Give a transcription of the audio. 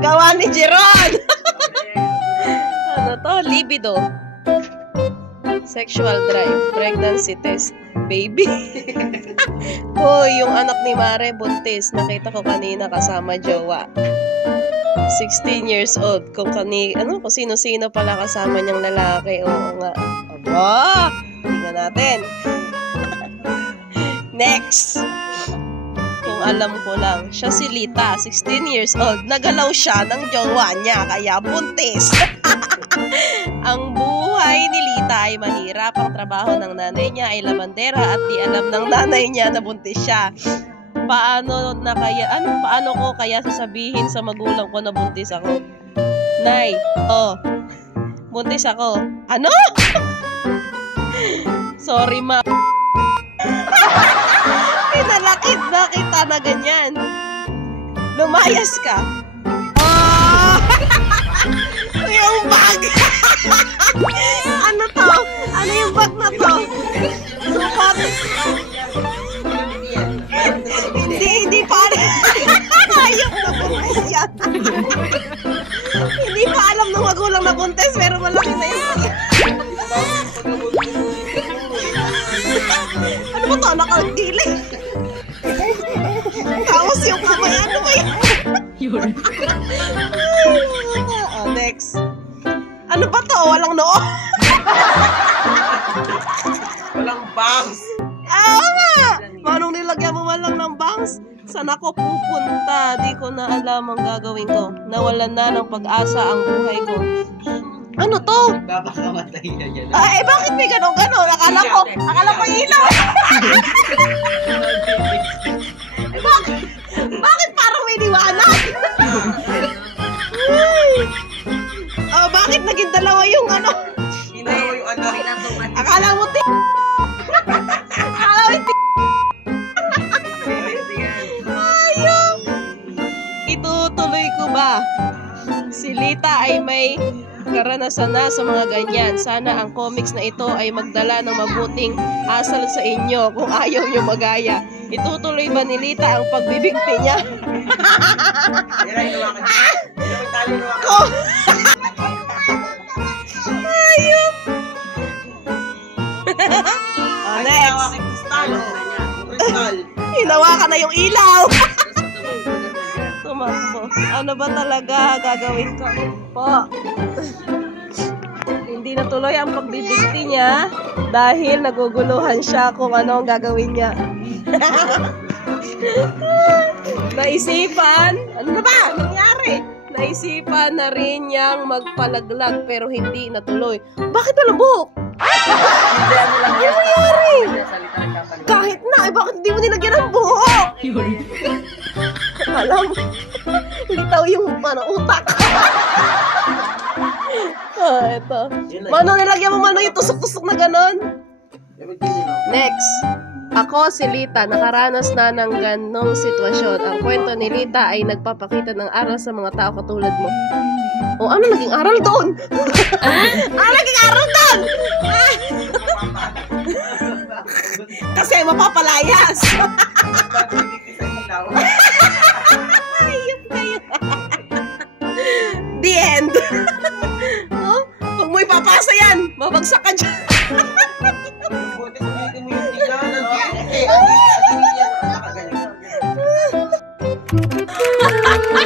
Gawa ni Jeron! Ano to? Libido. Sexual drive. Pregnancy test. Baby. Hoy, yung anak ni Mare buntis. Nakita ko kanina kasama jowa. 16 years old. Kung sino-sino pala kasama niyang lalaki. Oo nga. Aba! Tingnan natin. Next. Kung alam ko lang, siya si Lita, 16 years old. Nagalaw siya ng jowa niya, kaya buntis. Ang buhay ni Lita ay mahirap. Ang trabaho ng nanay niya ay labandera at di alam ng nanay niya na buntis siya. Paano ko kaya sasabihin sa magulang ko na buntis ako? Nay, buntis ako. Ano? Sorry, ma. Pinalakit na kita na ganyan. Lumayas ka. Yung bag. Ano to? Ano yung bag na to? Sukat. Hindi pa alam. Ayok na buntis yan. Hindi pa alam ng magulang na buntis, pero malaki na yun. Ano ba to? Nakagili. Kaos yung kamay. Ano ba yun? Next. Ano ba to? Walang noo. Walang bangs. Oo nga. Manong nilagyan mo walang ng bangs? Saan ako pupunta? Di ko na alam ang gagawin ko. Nawalan na ng pag-asa ang buhay ko. Ano to? Babakamatay na yan. Bakit may ganon-ganon? Akala ko ilaw. Bakit parang may liwanag? Bakit naging dalawa yung ano? Dalawa yung ano? Akala mo Akala mo Ayun. Itutuloy ko ba? Si Lita ay may karanasan na sa mga ganyan. Sana ang comics na ito ay magdala ng mabuting asal sa inyo kung ayaw nyo magaya. Itutuloy ba ni Lita ang pagbibigti niya? Ayun. Next. Hinawakan na yung ilaw. Tumakbo. Ano ba talaga gagawin ko? Hindi natuloy ang pagbibigti niya dahil naguguluhan siya kung ano ang gagawin niya. Naisipan, ano na ba? Nangyari? Naisipan na rin niyang magpalaglag pero hindi natuloy. Bakit walang buhok? Ano nangyari? Kahit na, bakit hindi mo nilagyan ng buhok? Alam, litaw yung utak. Ito. Mano, nilagyan mo yung tusok-tusok na ganon? Next. Ako si Lita, nakaranas na ng ganong sitwasyon. Ang kwento ni Lita ay nagpapakita ng aral sa mga tao katulad mo. Ano naging aral doon? Naging aral doon? Kasi mapapalayas. Ayop kayo. The end. Huwag mo ipapasa yan. Mabagsak ka dyan. Ha ha ha!